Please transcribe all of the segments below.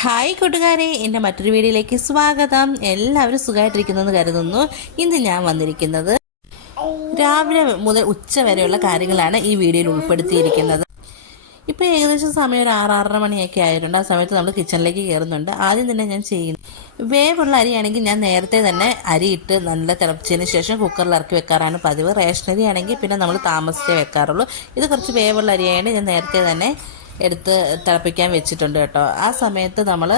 Hi കൂട്ടുകാരെ, എൻ്റെ മറ്റൊരു വീഡിയോയിലേക്ക് സ്വാഗതം. എല്ലാവരും സുഖമായിട്ടിരിക്കുന്നെന്ന് കരുതുന്നു. ഇന്ന് ഞാൻ വന്നിരിക്കുന്നത് രാവിലെ മുതൽ ഉച്ച വരെയുള്ള കാര്യങ്ങളാണ് ഈ വീഡിയോയിൽ ഉൾപ്പെടുത്തിയിരിക്കുന്നത്. ഇപ്പോൾ ഏകദേശം സമയം ഒരു 6-6:30 മണിയൊക്കെ ആയിട്ടുണ്ട്. ആ സമയത്ത് നമ്മൾ കിച്ചണിലേക്ക് കയറുന്നുണ്ട്. ആദ്യം തന്നെ ഞാൻ ചെയ്യുന്നത്, വേവുള്ള അരിയാണെങ്കിൽ ഞാൻ നേരത്തെ തന്നെ അരിയിട്ട് നല്ല തിളപ്പിച്ചതിന് ശേഷം കുക്കറിൽ ഇറക്കി വെക്കാറാണ് പതിവ്. റേഷനരി ആണെങ്കിൽ പിന്നെ നമ്മൾ താമസിച്ചേ വെക്കാറുള്ളൂ. ഇത് കുറച്ച് വേവുള്ള അരിയായതുകൊണ്ട് ഞാൻ നേരത്തെ തന്നെ എടുത്ത് തിളപ്പിക്കാൻ വെച്ചിട്ടുണ്ട് കേട്ടോ. ആ സമയത്ത് നമ്മൾ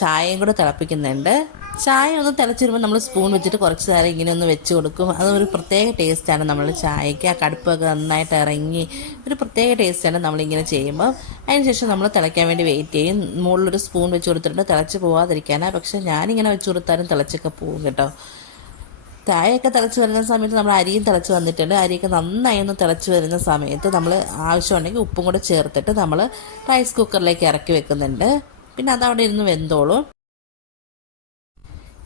ചായയും കൂടെ തിളപ്പിക്കുന്നുണ്ട്. ചായ ഒന്ന് തിളച്ചിരുമ്പോൾ നമ്മൾ സ്പൂൺ വെച്ചിട്ട് കുറച്ച് നേരം ഇങ്ങനെ ഒന്ന് വെച്ച് കൊടുക്കും. അതൊരു പ്രത്യേക ടേസ്റ്റാണ് നമ്മളുടെ ചായയ്ക്ക്. ആ കടുപ്പൊക്കെ നന്നായിട്ട് ഇറങ്ങി ഒരു പ്രത്യേക ടേസ്റ്റാണ് നമ്മളിങ്ങനെ ചെയ്യുമ്പോൾ. അതിനുശേഷം നമ്മൾ തിളയ്ക്കാൻ വേണ്ടി വെയിറ്റ് ചെയ്യും. മുകളിലൊരു സ്പൂൺ വെച്ച് കൊടുത്തിട്ടുണ്ട് തിളച്ച് പോകാതിരിക്കാനാണ്. പക്ഷേ ഞാനിങ്ങനെ വെച്ച് കൊടുത്താലും തിളച്ചൊക്കെ പോകും കേട്ടോ. ചായയൊക്കെ തിളച്ച് വരുന്ന സമയത്ത് നമ്മൾ അരിയും തിളച്ച് വന്നിട്ടുണ്ട്. അരിയൊക്കെ നന്നായി ഒന്ന് തിളച്ച് വരുന്ന സമയത്ത് നമ്മൾ ആവശ്യമുണ്ടെങ്കിൽ ഉപ്പും കൂടെ ചേർത്തിട്ട് നമ്മൾ റൈസ് കുക്കറിലേക്ക് ഇറക്കി വെക്കുന്നുണ്ട്. പിന്നെ അതവിടെ ഇരുന്ന് വെന്തോളും.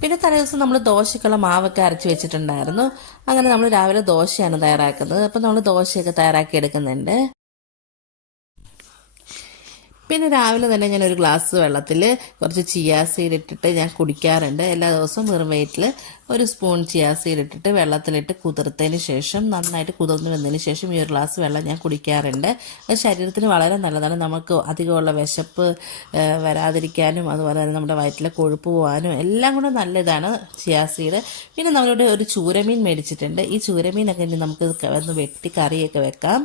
പിന്നെ തലേദിവസം നമ്മൾ ദോശക്കുള്ള മാവൊക്കെ അരച്ച് വെച്ചിട്ടുണ്ടായിരുന്നു. അങ്ങനെ നമ്മൾ രാവിലെ ദോശയാണ് തയ്യാറാക്കുന്നത്. അപ്പം നമ്മൾ ദോശയൊക്കെ തയ്യാറാക്കി എടുക്കുന്നുണ്ട്. പിന്നെ രാവിലെ തന്നെ ഞാൻ ഒരു ഗ്ലാസ് വെള്ളത്തിൽ കുറച്ച് ചിയാ സീഡ് ഇട്ടിട്ട് ഞാൻ കുടിക്കാറുണ്ട്. എല്ലാ ദിവസവും വെറും വയറ്റിൽ ഒരു സ്പൂൺ ചിയാ സീഡ് ഇട്ടിട്ട് വെള്ളത്തിലിട്ട് കുതിർത്തതിന് ശേഷം നന്നായിട്ട് കുതിർന്ന് വന്നതിന് ശേഷം ഈ ഒരു ഗ്ലാസ് വെള്ളം ഞാൻ കുടിക്കാറുണ്ട്. അത് ശരീരത്തിന് വളരെ നല്ലതാണ്. നമുക്ക് അധികമുള്ള വിശപ്പ് വരാതിരിക്കാനും അതുപോലെ തന്നെ നമ്മുടെ വയറ്റിലെ കൊഴുപ്പ് പോകാനും എല്ലാം കൂടെ നല്ലതാണ് ചിയാ സീഡ്. പിന്നെ നമ്മളിവിടെ ഒരു ചൂരമീൻ മേടിച്ചിട്ടുണ്ട്. ഈ ചൂരമീനൊക്കെ ഇനി നമുക്ക് ഒന്ന് വെട്ടി കറിയൊക്കെ വെക്കാം.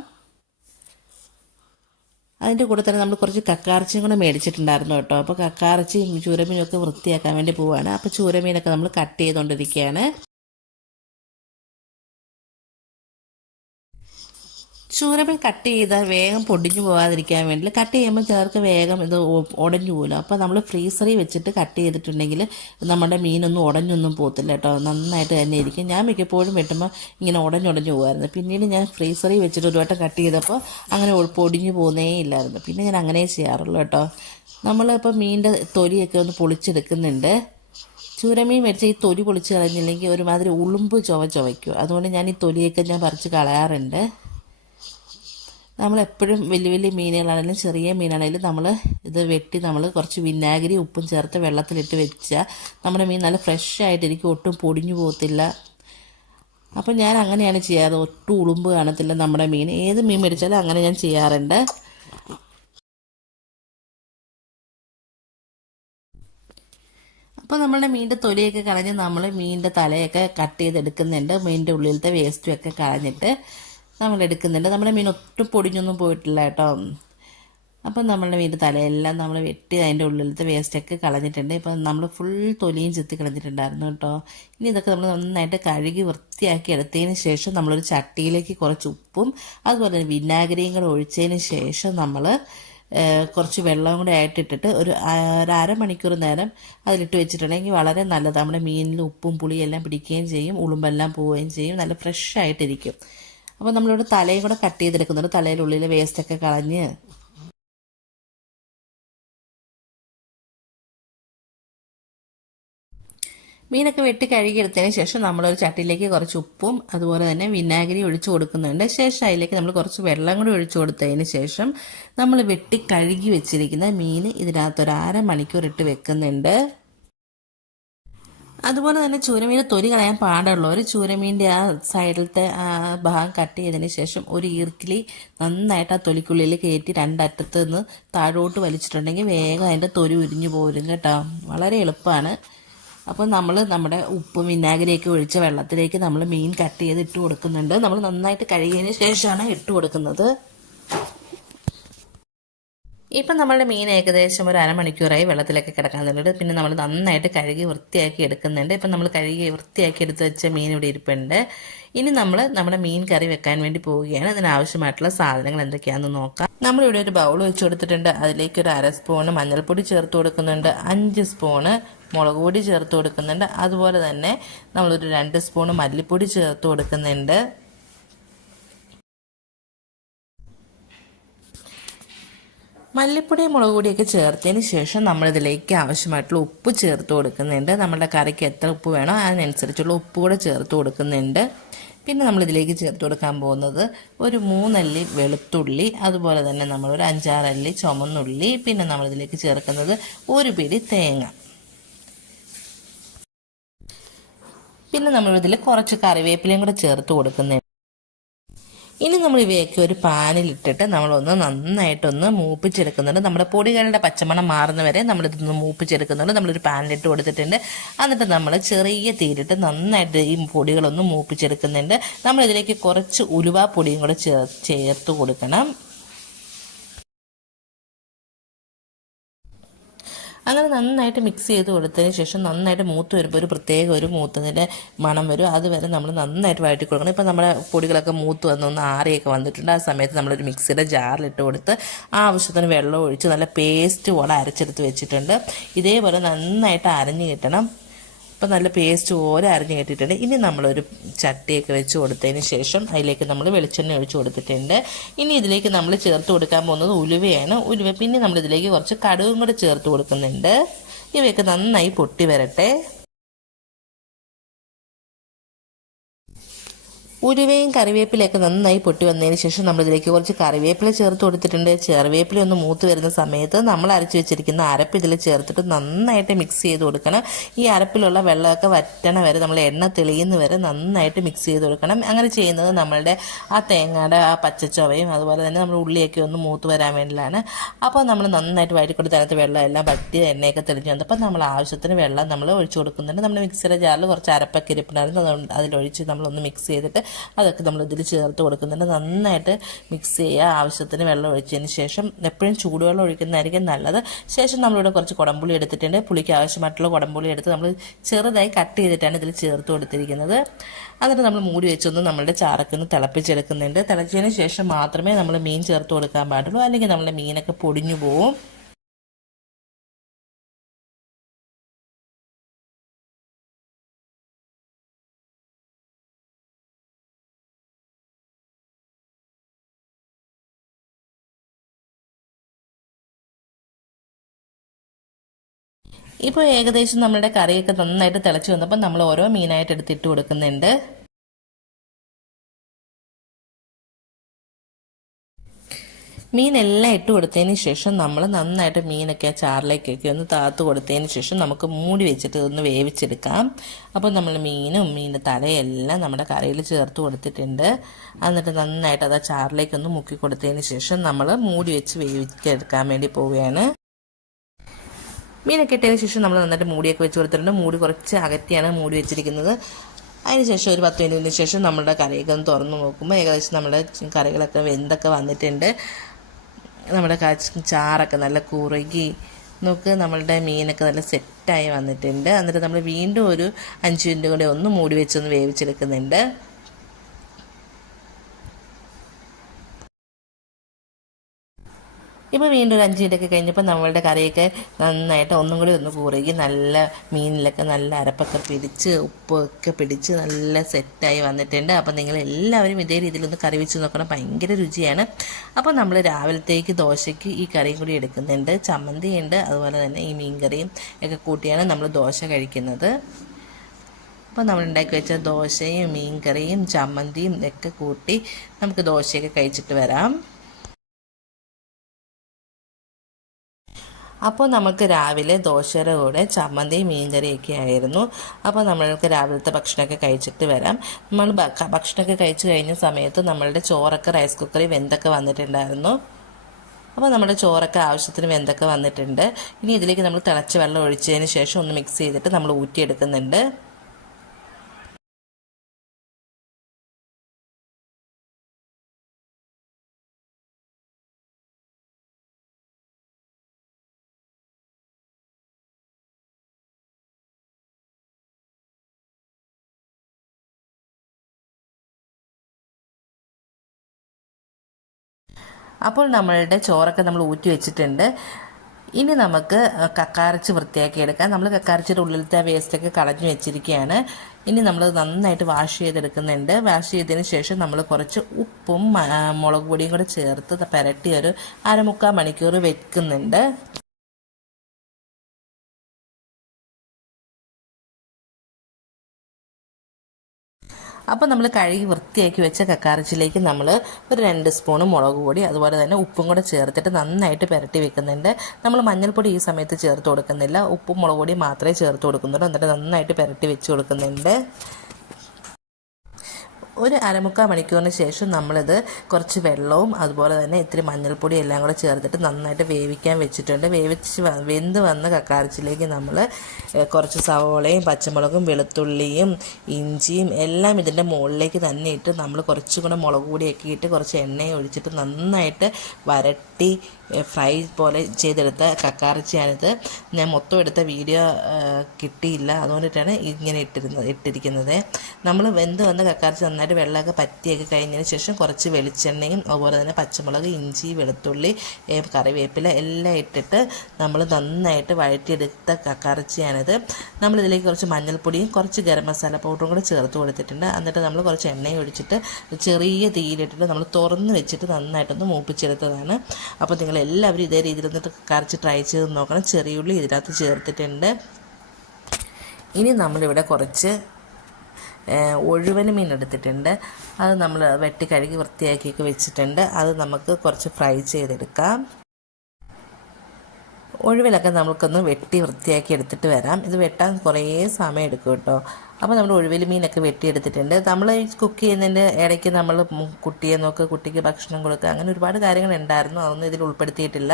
അതിൻ്റെ കൂടെ തന്നെ നമ്മൾ കുറച്ച് കക്കാർച്ചിയും കൂടെ മേടിച്ചിട്ടുണ്ടായിരുന്നു കേട്ടോ. അപ്പോൾ കക്കാർച്ചിയും ചൂരമീനും ഒക്കെ വൃത്തിയാക്കാൻ വേണ്ടി പോവാണ്. അപ്പോൾ ചൂരമീനൊക്കെ നമ്മൾ കട്ട് ചെയ്തുകൊണ്ടിരിക്കുകയാണ്. ചൂരമീൻ കട്ട് ചെയ്താൽ വേഗം പൊടിഞ്ഞു പോകാതിരിക്കാൻ വേണ്ടി കട്ട് ചെയ്യുമ്പോൾ ചിലർക്ക് വേഗം ഇത് ഉടഞ്ഞു പോകില്ല. അപ്പോൾ നമ്മൾ ഫ്രീസറിൽ വെച്ചിട്ട് കട്ട് ചെയ്തിട്ടുണ്ടെങ്കിൽ നമ്മുടെ മീനൊന്നും ഉടഞ്ഞൊന്നും പോകത്തില്ല കേട്ടോ. നന്നായിട്ട് തന്നെ ഇരിക്കും. ഞാൻ മിക്കപ്പോഴും വെട്ടുമ്പോൾ ഇങ്ങനെ ഉടഞ്ഞുടഞ്ഞു പോകുമായിരുന്നു. പിന്നീട് ഞാൻ ഫ്രീസറിൽ വെച്ചിട്ട് ഒരു വട്ടം കട്ട് ചെയ്തപ്പോൾ അങ്ങനെ പൊടിഞ്ഞു പോകുന്നേ ഇല്ലായിരുന്നു. പിന്നെ ഞാൻ അങ്ങനെ ചെയ്യാറുള്ളൂ കേട്ടോ. നമ്മളിപ്പോൾ മീനിൻ്റെ തൊലിയൊക്കെ ഒന്ന് പൊളിച്ചെടുക്കുന്നുണ്ട്. ചൂരമീൻ വെച്ച് ഈ തൊലി പൊളിച്ച് കളഞ്ഞില്ലെങ്കിൽ ഒരുമാതിരി ഉളുമ്പ് ചുവയ്ക്കും. അതുകൊണ്ട് ഞാൻ ഈ തൊലിയൊക്കെ ഞാൻ പറിച്ച് കളയാറുണ്ട്. നമ്മളെപ്പോഴും വലിയ വലിയ മീനുകളാണെങ്കിലും ചെറിയ മീനാണെങ്കിലും നമ്മൾ ഇത് വെട്ടി നമ്മൾ കുറച്ച് വിനാഗിരി ഉപ്പും ചേർത്ത് വെള്ളത്തിലിട്ട് വെച്ചാൽ നമ്മുടെ മീൻ നല്ല ഫ്രഷ് ആയിട്ടിരിക്കും. ഒട്ടും പൊടിഞ്ഞു പോകത്തില്ല. അപ്പം ഞാൻ അങ്ങനെയാണ് ചെയ്യാറ്. ഒട്ടും ഉളുമ്പ് കാണത്തില്ല നമ്മുടെ മീൻ. ഏത് മീൻ മേടിച്ചാലും അങ്ങനെ ഞാൻ ചെയ്യാറുണ്ട്. അപ്പോൾ നമ്മളുടെ മീനിൻ്റെ തൊലിയൊക്കെ കളഞ്ഞ് നമ്മൾ മീനിൻ്റെ തലയൊക്കെ കട്ട് ചെയ്തെടുക്കുന്നുണ്ട്. മീനിൻ്റെ ഉള്ളിലത്തെ വേസ്റ്റും ഒക്കെ കളഞ്ഞിട്ട് നമ്മൾ എടുക്കുന്നുണ്ട്. നമ്മുടെ മീൻ ഒട്ടും പൊടിഞ്ഞൊന്നും പോയിട്ടില്ല കേട്ടോ. അപ്പം നമ്മളുടെ മീനിൻ്റെ തലയെല്ലാം നമ്മൾ വെട്ടി അതിൻ്റെ ഉള്ളിലത്തെ വേസ്റ്റൊക്കെ കളഞ്ഞിട്ടുണ്ട്. ഇപ്പം നമ്മൾ ഫുൾ തൊലിയും ചെത്തി കളഞ്ഞിട്ടുണ്ടായിരുന്നു കേട്ടോ. ഇനി ഇതൊക്കെ നമ്മൾ നന്നായിട്ട് കഴുകി വൃത്തിയാക്കി എടുത്തതിന് ശേഷം നമ്മളൊരു ചട്ടിയിലേക്ക് കുറച്ച് ഉപ്പും അതുപോലെ തന്നെ വിനാഗിരിയും കൂടെ ഒഴിച്ചതിന് ശേഷം നമ്മൾ കുറച്ച് വെള്ളം കൂടെ ആയിട്ടിട്ടിട്ട് ഒരു അരമണിക്കൂർ നേരം അതിലിട്ട് വെച്ചിട്ടുണ്ടെങ്കിൽ വളരെ നല്ലത്. നമ്മുടെ മീനിൽ ഉപ്പും പുളിയും എല്ലാം പിടിക്കുകയും ചെയ്യും. ഉളുമ്പെല്ലാം പോവുകയും ചെയ്യും. നല്ല ഫ്രഷ് ആയിട്ടിരിക്കും. അപ്പോൾ നമ്മളിവിടെ തലയും കൂടെ കട്ട് ചെയ്തെടുക്കുന്നുണ്ട്. തലയിലുള്ളിൽ വേസ്റ്റൊക്കെ കളഞ്ഞ് മീനൊക്കെ വെട്ടി കഴുകിയെടുത്തതിന് ശേഷം നമ്മളൊരു ചട്ടിയിലേക്ക് കുറച്ച് ഉപ്പും അതുപോലെ തന്നെ വിനാഗിരി ഒഴിച്ചു കൊടുക്കുന്നുണ്ട്. ശേഷം അതിലേക്ക് നമ്മൾ കുറച്ച് വെള്ളം കൂടി ഒഴിച്ചു കൊടുത്തതിന് ശേഷം നമ്മൾ വെട്ടി കഴുകി വെച്ചിരിക്കുന്ന മീൻ ഇതിനകത്തൊരു അരമണിക്കൂർ ഇട്ട് വെക്കുന്നുണ്ട്. അതുപോലെ തന്നെ ചൂരമീൻ തൊലി കളയാൻ പാടുള്ളവർ ചൂരമീൻ്റെ ആ സൈഡിലത്തെ ഭാഗം കട്ട് ചെയ്തതിന് ശേഷം ഒരു ഈർക്കിലി നന്നായിട്ട് ആ തൊലിക്കുള്ളിൽ കയറ്റി രണ്ടറ്റത്ത് നിന്ന് താഴോട്ട് വലിച്ചിട്ടുണ്ടെങ്കിൽ വേഗം അതിൻ്റെ തൊലി ഉരിഞ്ഞു പോരും കേട്ടോ. വളരെ എളുപ്പമാണ്. അപ്പോൾ നമ്മൾ നമ്മുടെ ഉപ്പും വിനാഗിരിയൊക്കെ ഒഴിച്ച വെള്ളത്തിലേക്ക് നമ്മൾ മീൻ കട്ട് ചെയ്ത് ഇട്ട് കൊടുക്കുന്നുണ്ട്. നമ്മൾ നന്നായിട്ട് കഴുകിയതിന് ശേഷമാണ് ഇട്ട് കൊടുക്കുന്നത്. ഇപ്പം നമ്മളുടെ മീൻ ഏകദേശം ഒരു അരമണിക്കൂറായി വെള്ളത്തിലൊക്കെ കിടക്കാൻ തുടങ്ങിയിട്ട്. പിന്നെ നമ്മൾ നന്നായിട്ട് കഴുകി വൃത്തിയാക്കി എടുക്കുന്നുണ്ട്. ഇപ്പം നമ്മൾ കഴുകി വൃത്തിയാക്കി എടുത്ത് വെച്ച മീൻ ഇവിടെ ഇരിപ്പുണ്ട്. ഇനി നമ്മൾ നമ്മുടെ മീൻ കറി വെക്കാൻ വേണ്ടി പോവുകയാണ്. അതിനാവശ്യമായിട്ടുള്ള സാധനങ്ങൾ എന്തൊക്കെയാണെന്ന് നോക്കാം. നമ്മളിവിടെ ഒരു ബൗൾ വെച്ച് കൊടുത്തിട്ടുണ്ട്. അതിലേക്ക് ഒരു 1/2 സ്പൂണ് മഞ്ഞൾപ്പൊടി ചേർത്ത് കൊടുക്കുന്നുണ്ട്. 5 സ്പൂണ് മുളക് പൊടി ചേർത്ത് കൊടുക്കുന്നുണ്ട്. അതുപോലെ തന്നെ നമ്മളൊരു 2 സ്പൂണ് മല്ലിപ്പൊടി ചേർത്ത് കൊടുക്കുന്നുണ്ട്. മല്ലിപ്പൊടിയും മുളക് പൊടിയൊക്കെ ചേർത്തതിന് ശേഷം നമ്മളിതിലേക്ക് ആവശ്യമായിട്ടുള്ള ഉപ്പ് ചേർത്ത് കൊടുക്കുന്നുണ്ട്. നമ്മുടെ കറിക്ക് എത്ര ഉപ്പ് വേണോ അതിനനുസരിച്ചുള്ള ഉപ്പ് കൂടെ ചേർത്ത് കൊടുക്കുന്നുണ്ട്. പിന്നെ നമ്മളിതിലേക്ക് ചേർത്ത് കൊടുക്കാൻ പോകുന്നത് ഒരു 3 അല്ലി വെളുത്തുള്ളി, അതുപോലെ തന്നെ നമ്മളൊരു 5-6 അല്ലി ചുമന്നുള്ളി, പിന്നെ നമ്മളിതിലേക്ക് ചേർക്കുന്നത് ഒരു പിടി തേങ്ങ. പിന്നെ നമ്മളിതിൽ കുറച്ച് കറിവേപ്പിലയും കൂടെ ചേർത്ത് കൊടുക്കുന്നുണ്ട്. ഇനി നമ്മൾ ഇവയൊക്കെ ഒരു പാനിലിട്ടിട്ട് നമ്മളൊന്ന് നന്നായിട്ടൊന്ന് മൂപ്പിച്ചെടുക്കുന്നുണ്ട്. നമ്മുടെ പൊടികളുടെ പച്ചമണം മാറുന്നവരെ നമ്മളിതൊന്ന് മൂപ്പിച്ചെടുക്കുന്നുണ്ട്. നമ്മളൊരു പാനിലിട്ട് കൊടുത്തിട്ടുണ്ട്. എന്നിട്ട് നമ്മൾ ചെറിയ തീരിട്ട് നന്നായിട്ട് ഈ പൊടികളൊന്ന് മൂപ്പിച്ചെടുക്കുന്നുണ്ട്. നമ്മളിതിലേക്ക് കുറച്ച് ഉലുവാപ്പൊടിയും കൂടെ ചേർത്ത് കൊടുക്കണം. അങ്ങനെ നന്നായിട്ട് മിക്സ് ചെയ്ത് കൊടുത്തതിന് ശേഷം നന്നായിട്ട് മൂത്ത് വരുമ്പോൾ ഒരു പ്രത്യേക ഒരു മൂത്തതിൻ്റെ മണം വരും. അതുവരെ നമ്മൾ നന്നായിട്ട് വഴറ്റി കൊടുക്കണം. ഇപ്പോൾ നമ്മുടെ പൊടികളൊക്കെ മൂത്ത് വന്നൊന്ന് ആറിയൊക്കെ വന്നിട്ടുണ്ട്. ആ സമയത്ത് നമ്മളൊരു മിക്സിയുടെ ജാറിലിട്ട് കൊടുത്ത് ആവശ്യത്തിന് വെള്ളം ഒഴിച്ച് നല്ല പേസ്റ്റ് പോലെ അരച്ചെടുത്ത് വെച്ചിട്ടുണ്ട്. ഇതേപോലെ നന്നായിട്ട് അരഞ്ഞ് കിട്ടണം. അപ്പോൾ നല്ല പേസ്റ്റ് പോലെ അരിഞ്ഞ് കിട്ടിയിട്ടുണ്ട്. ഇനി നമ്മളൊരു ചട്ടിയൊക്കെ വെച്ച് കൊടുത്തതിന് ശേഷം അതിലേക്ക് നമ്മൾ വെളിച്ചെണ്ണ ഒഴിച്ച് കൊടുത്തിട്ടുണ്ട്. ഇനി ഇതിലേക്ക് നമ്മൾ ചേർത്ത് കൊടുക്കാൻ പോകുന്നത് ഉലുവയാണ്. പിന്നെ നമ്മളിതിലേക്ക് കുറച്ച് കടുകും കൂടെ ചേർത്ത് കൊടുക്കുന്നുണ്ട്. ഇവയൊക്കെ നന്നായി പൊട്ടി വരട്ടെ. ഉലുവയും കറിവേപ്പിലയൊക്കെ നന്നായി പൊട്ടി വന്നതിന് ശേഷം നമ്മളിതിലേക്ക് കുറച്ച് കറിവേപ്പില ചേർത്ത് കൊടുത്തിട്ടുണ്ട്. കറിവേപ്പില ഒന്ന് മൂത്ത് വരുന്ന സമയത്ത് നമ്മൾ അരച്ച് വെച്ചിരിക്കുന്ന അരപ്പ് ഇതിൽ ചേർത്തിട്ട് നന്നായിട്ട് മിക്സ് ചെയ്ത് കൊടുക്കണം. ഈ അരപ്പിലുള്ള വെള്ളമൊക്കെ വറ്റണ വരെ, നമ്മൾ എണ്ണ തെളിയുന്ന വരെ നന്നായിട്ട് മിക്സ് ചെയ്ത് കൊടുക്കണം. അങ്ങനെ ചെയ്യുന്നത് നമ്മളുടെ ആ തേങ്ങയുടെ ആ പച്ചച്ചൊവയും അതുപോലെ തന്നെ നമ്മൾ ഉള്ളിയൊക്കെ ഒന്ന് മൂത്ത് വരാൻ വേണ്ടിയിട്ടാണ്. അപ്പോൾ നമ്മൾ നന്നായിട്ട് വഴറ്റി കൊടുത്ത് അതിനകത്ത് വെള്ളം എല്ലാം വറ്റി എണ്ണയൊക്കെ തെളിഞ്ഞ് വന്നപ്പോൾ നമ്മൾ ആവശ്യത്തിന് വെള്ളം നമ്മൾ ഒഴിച്ച് കൊടുക്കുന്നുണ്ട്. നമ്മൾ മിക്സിയുടെ ജാറിൽ കുറച്ച് അരപ്പൊക്കെ ഇരിപ്പുണ്ടായിരുന്നു. അതിലൊഴിച്ച് നമ്മളൊന്ന് മിക്സ് ചെയ്തിട്ട് അതൊക്കെ നമ്മൾ ഇതിൽ ചേർത്ത് കൊടുക്കുന്നുണ്ട്. നന്നായിട്ട് മിക്സ് ചെയ്യുക. ആവശ്യത്തിന് വെള്ളം ഒഴിച്ചതിന് ശേഷം എപ്പോഴും ചൂടുവെള്ളം ഒഴിക്കുന്നതായിരിക്കും നല്ലത്. ശേഷം നമ്മളിവിടെ കുറച്ച് കുടംപുളി എടുത്തിട്ടുണ്ട്. പുളിക്ക് ആവശ്യമായിട്ടുള്ള കുടംപുളി എടുത്ത് നമ്മൾ ചെറുതായി കട്ട് ചെയ്തിട്ടാണ് ഇതിൽ ചേർത്ത് കൊടുത്തിരിക്കുന്നത്. എന്നിട്ട് നമ്മൾ മൂടി വെച്ചൊന്ന് നമ്മളുടെ ചാറൊക്കെ ഒന്ന് തിളപ്പിച്ചെടുക്കുന്നുണ്ട്. തിളച്ചതിന് ശേഷം മാത്രമേ നമ്മൾ മീൻ ചേർത്ത് കൊടുക്കാൻ പാടുള്ളൂ, അല്ലെങ്കിൽ നമ്മളുടെ മീനൊക്കെ പൊടിഞ്ഞു പോവും. ഇപ്പോൾ ഏകദേശം നമ്മുടെ കറിയൊക്കെ നന്നായിട്ട് തിളച്ച് വന്നപ്പോൾ നമ്മൾ ഓരോ മീനായിട്ട് എടുത്തിട്ട് കൊടുക്കുന്നുണ്ട്. മീനെല്ലാം ഇട്ട് കൊടുത്തതിന് ശേഷം നമ്മൾ നന്നായിട്ട് മീനൊക്കെ ചാറിലേക്കൊക്കെ ഒന്ന് താത്ത് കൊടുത്തതിന് ശേഷം നമുക്ക് മൂടി വെച്ചിട്ട് ഒന്ന് വേവിച്ചെടുക്കാം. അപ്പോൾ നമ്മൾ മീനും മീനിൻ്റെ തലയെല്ലാം നമ്മുടെ കറിയിൽ ചേർത്ത് കൊടുത്തിട്ടുണ്ട്. എന്നിട്ട് നന്നായിട്ട് അത് ചാറിലേക്കൊന്ന് മുക്കി കൊടുത്തതിന് ശേഷം നമ്മൾ മൂടി വെച്ച് വേവിച്ചെടുക്കാൻ വേണ്ടി പോവുകയാണ്. മീനൊക്കെ ഇട്ടതിന് ശേഷം നമ്മൾ നന്നായിട്ട് മൂടിയൊക്കെ വെച്ച് കൊടുത്തിട്ടുണ്ട്. മൂടി കുറച്ച് അകറ്റിയാണ് മൂടി വെച്ചിരിക്കുന്നത്. അതിനുശേഷം ഒരു 10 മിനിറ്റിന് ശേഷം നമ്മുടെ കറിയൊക്കെ ഒന്ന് തുറന്ന് നോക്കുമ്പോൾ ഏകദേശം നമ്മുടെ കറികളൊക്കെ വെന്തൊക്കെ വന്നിട്ടുണ്ട്. നമ്മുടെ ചാറൊക്കെ നല്ല കുറുകി നോക്ക്, നമ്മളുടെ മീനൊക്കെ നല്ല സെറ്റായി വന്നിട്ടുണ്ട്. എന്നിട്ട് നമ്മൾ വീണ്ടും ഒരു 5 മിനിറ്റ് കൂടെ ഒന്ന് മൂടി വെച്ചൊന്ന് വേവിച്ചെടുക്കുന്നുണ്ട്. ഇപ്പോൾ വീണ്ടും ഒരു 5 മിനിറ്റൊക്കെ കഴിഞ്ഞപ്പോൾ നമ്മളുടെ കറിയൊക്കെ നന്നായിട്ട് ഒന്നും കൂടി ഒന്ന് കുറുകി നല്ല മീനിലൊക്കെ നല്ല അരപ്പൊക്കെ പിടിച്ച് ഉപ്പൊക്കെ പിടിച്ച് നല്ല സെറ്റായി വന്നിട്ടുണ്ട്. അപ്പോൾ നിങ്ങൾ എല്ലാവരും ഇതേ രീതിയിലൊന്ന് കറി വെച്ച് നോക്കണം, ഭയങ്കര രുചിയാണ്. അപ്പോൾ നമ്മൾ രാവിലത്തേക്ക് ദോശയ്ക്ക് ഈ കറിയും കൂടി എടുക്കുന്നുണ്ട്. ചമ്മന്തിയുണ്ട്, അതുപോലെ തന്നെ ഈ മീൻ കറിയും ഒക്കെ കൂട്ടിയാണ് നമ്മൾ ദോശ കഴിക്കുന്നത്. അപ്പോൾ നമ്മൾ ഉണ്ടാക്കി വെച്ച ദോശയും മീൻ കറിയും ചമ്മന്തിയും ഒക്കെ കൂട്ടി നമുക്ക് ദോശയൊക്കെ കഴിച്ചിട്ട് വരാം. അപ്പോൾ നമുക്ക് രാവിലെ ദോശയുടെ കൂടെ ചമ്മന്തിയും മീൻകറിയൊക്കെ ആയിരുന്നു. അപ്പോൾ നമ്മൾക്ക് രാവിലത്തെ ഭക്ഷണമൊക്കെ കഴിച്ചിട്ട് വരാം. നമ്മൾ ഭക്ഷണമൊക്കെ കഴിച്ച് കഴിഞ്ഞ സമയത്ത് നമ്മളുടെ ചോറൊക്കെ റൈസ് കുക്കറിൽ വെന്തൊക്കെ വന്നിട്ടുണ്ടായിരുന്നു. അപ്പോൾ നമ്മുടെ ചോറൊക്കെ ആവശ്യത്തിന് വെന്തൊക്കെ വന്നിട്ടുണ്ട്. ഇനി ഇതിലേക്ക് നമ്മൾ തിളച്ച വെള്ളം ഒഴിച്ചതിന് ശേഷം ഒന്ന് മിക്സ് ചെയ്തിട്ട് നമ്മൾ ഊറ്റിയെടുക്കുന്നുണ്ട്. അപ്പോൾ നമ്മളുടെ ചോറൊക്കെ നമ്മൾ ഊറ്റി വെച്ചിട്ടുണ്ട്. ഇനി നമുക്ക് കക്കാരച്ച് വൃത്തിയാക്കി എടുക്കാം. നമ്മൾ കക്കാരച്ചിയുടെ ഉള്ളിലത്തെ വേസ്റ്റൊക്കെ കളഞ്ഞു വെച്ചിരിക്കുകയാണ്. ഇനി നമ്മൾ നന്നായിട്ട് വാഷ് ചെയ്തെടുക്കുന്നുണ്ട്. വാഷ് ചെയ്തതിന് ശേഷം നമ്മൾ കുറച്ച് ഉപ്പും മുളക് പൊടിയും കൂടെ ചേർത്ത് പുരട്ടി ഒരു 1/4 മണിക്കൂർ വെക്കുന്നുണ്ട്. അപ്പോൾ നമ്മൾ കഴുകി വൃത്തിയാക്കി വെച്ച കക്കാറച്ചിലേക്ക് നമ്മൾ ഒരു 2 സ്പൂൺ മുളക് പൊടി അതുപോലെ തന്നെ ഉപ്പും കൂടെ ചേർത്തിട്ട് നന്നായിട്ട് പുരട്ടി വെക്കുന്നുണ്ട്. നമ്മൾ മഞ്ഞൾപ്പൊടി ഈ സമയത്ത് ചേർത്ത് കൊടുക്കുന്നില്ല, ഉപ്പും മുളക് പൊടി മാത്രമേ ചേർത്ത് കൊടുക്കുന്നുള്ളൂ. എന്നിട്ട് നന്നായിട്ട് പുരട്ടി വെച്ച് കൊടുക്കുന്നുണ്ട്. ഒരു അരമുക്കാൽ മണിക്കൂറിന് ശേഷം നമ്മളിത് കുറച്ച് വെള്ളവും അതുപോലെ തന്നെ ഇത്തിരി മഞ്ഞൾപ്പൊടി എല്ലാം കൂടെ ചേർത്തിട്ട് നന്നായിട്ട് വേവിക്കാൻ വെച്ചിട്ടുണ്ട്. വെന്ത് വന്ന കക്കാറച്ചിലേക്ക് നമ്മൾ കുറച്ച് സവോളയും പച്ചമുളകും വെളുത്തുള്ളിയും ഇഞ്ചിയും എല്ലാം ഇതിൻ്റെ മുകളിലേക്ക് തന്നെ ഇട്ട് നമ്മൾ കുറച്ചും കൂടെ മുളക് പൊടിയൊക്കെ ഇട്ട് കുറച്ച് എണ്ണയും ഒഴിച്ചിട്ട് നന്നായിട്ട് വരട്ടി ഫ്രൈ പോലെ ചെയ്തെടുത്ത കക്കാറച്ചിയാണിത്. ഞാൻ മൊത്തം എടുത്ത വീഡിയോ കിട്ടിയില്ല, അതുകൊണ്ടിട്ടാണ് ഇങ്ങനെ ഇട്ടിരിക്കുന്നത്. നമ്മൾ വെന്ത് വന്ന കക്കാറച്ചി നന്നായിട്ട് വെള്ളമൊക്കെ പറ്റിയൊക്കെ കഴിഞ്ഞതിന് ശേഷം കുറച്ച് വെളിച്ചെണ്ണയും അതുപോലെ തന്നെ പച്ചമുളക്, ഇഞ്ചി, വെളുത്തുള്ളി, കറിവേപ്പില എല്ലാം ഇട്ടിട്ട് നമ്മൾ നന്നായിട്ട് വഴറ്റിയെടുത്ത കക്കാറച്ചിയാണിത്. നമ്മളിതിലേക്ക് കുറച്ച് മഞ്ഞൾപ്പൊടിയും കുറച്ച് ഗരം മസാല പൗഡറും കൂടെ ചേർത്ത് കൊടുത്തിട്ടുണ്ട്. എന്നിട്ട് നമ്മൾ കുറച്ച് എണ്ണയും ഒഴിച്ചിട്ട് ചെറിയ തീയിലിട്ടിട്ട് നമ്മൾ തുറന്ന് വെച്ചിട്ട് നന്നായിട്ടൊന്ന് മൂപ്പിച്ചെടുത്തതാണ്. അപ്പോൾ നിങ്ങൾ എല്ലാവരും ഇതേ രീതിയിലൊന്ന് കക്കാറച്ചി ട്രൈ ചെയ്ത് നോക്കണം. ചെറിയുള്ളി ഇതിനകത്ത് ചേർത്തിട്ടുണ്ട്. ഇനി നമ്മളിവിടെ കുറച്ച് ഒഴുവൻ മീൻ എടുത്തിട്ടുണ്ട്. അത് നമ്മൾ വെട്ടി കഴുകി വൃത്തിയാക്കിയൊക്കെ വെച്ചിട്ടുണ്ട്. അത് നമുക്ക് കുറച്ച് ഫ്രൈ ചെയ്തെടുക്കാം. ഒഴുവിലൊക്കെ നമുക്കൊന്ന് വെട്ടി വൃത്തിയാക്കി എടുത്തിട്ട് വരാം. ഇത് വെട്ടാൻ കുറേ സമയം എടുക്കും കേട്ടോ. അപ്പോൾ നമ്മൾ ഒഴുവിൽ മീനൊക്കെ വെട്ടിയെടുത്തിട്ടുണ്ട്. നമ്മൾ ഈ കുക്ക് ചെയ്യുന്നതിൻ്റെ ഇടയ്ക്ക് നമ്മൾ കുട്ടിയെ നോക്കുക, കുട്ടിക്ക് ഭക്ഷണം കൊടുക്കുക, അങ്ങനെ ഒരുപാട് കാര്യങ്ങളുണ്ടായിരുന്നു. അതൊന്നും ഇതിൽ ഉൾപ്പെടുത്തിയിട്ടില്ല.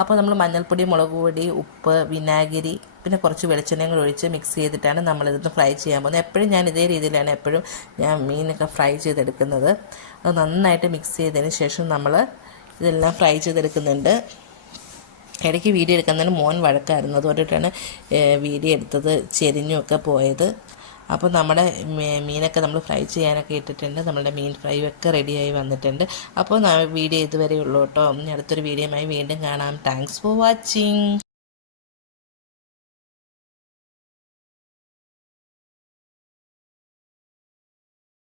അപ്പോൾ നമ്മൾ മഞ്ഞൾപ്പൊടി, മുളക് പൊടി, ഉപ്പ്, വിനാഗിരി പിന്നെ കുറച്ച് വെളിച്ചെണ്ണയും കൂടി ഒഴിച്ച് മിക്സ് ചെയ്തിട്ടാണ് നമ്മളിതൊന്ന് ഫ്രൈ ചെയ്യാൻ പോകുന്നത്. എപ്പോഴും ഞാൻ ഇതേ രീതിയിലാണ് ഞാൻ മീനൊക്കെ ഫ്രൈ ചെയ്തെടുക്കുന്നത്. അത് നന്നായിട്ട് മിക്സ് ചെയ്തതിന് ശേഷം നമ്മൾ ഇതെല്ലാം ഫ്രൈ ചെയ്തെടുക്കുന്നുണ്ട്. ഇടയ്ക്ക് വീഡിയോ എടുക്കുന്നതിന് മോൻ വഴക്കായിരുന്നു, അതുകൊണ്ടിട്ടാണ് വീഡിയോ എടുത്തത് ചെരിഞ്ഞുമൊക്കെ പോയത്. അപ്പോൾ നമ്മുടെ മീനൊക്കെ നമ്മൾ ഫ്രൈ ചെയ്യാനൊക്കെ ഇട്ടിട്ടുണ്ട്. നമ്മുടെ മീൻ ഫ്രൈ ഒക്കെ റെഡിയായി വന്നിട്ടുണ്ട്. അപ്പോൾ വീഡിയോ ഇതുവരെ ഉള്ളൂ കേട്ടോ. അടുത്തൊരു വീഡിയോയുമായി വീണ്ടും കാണാം. Thanks for watching.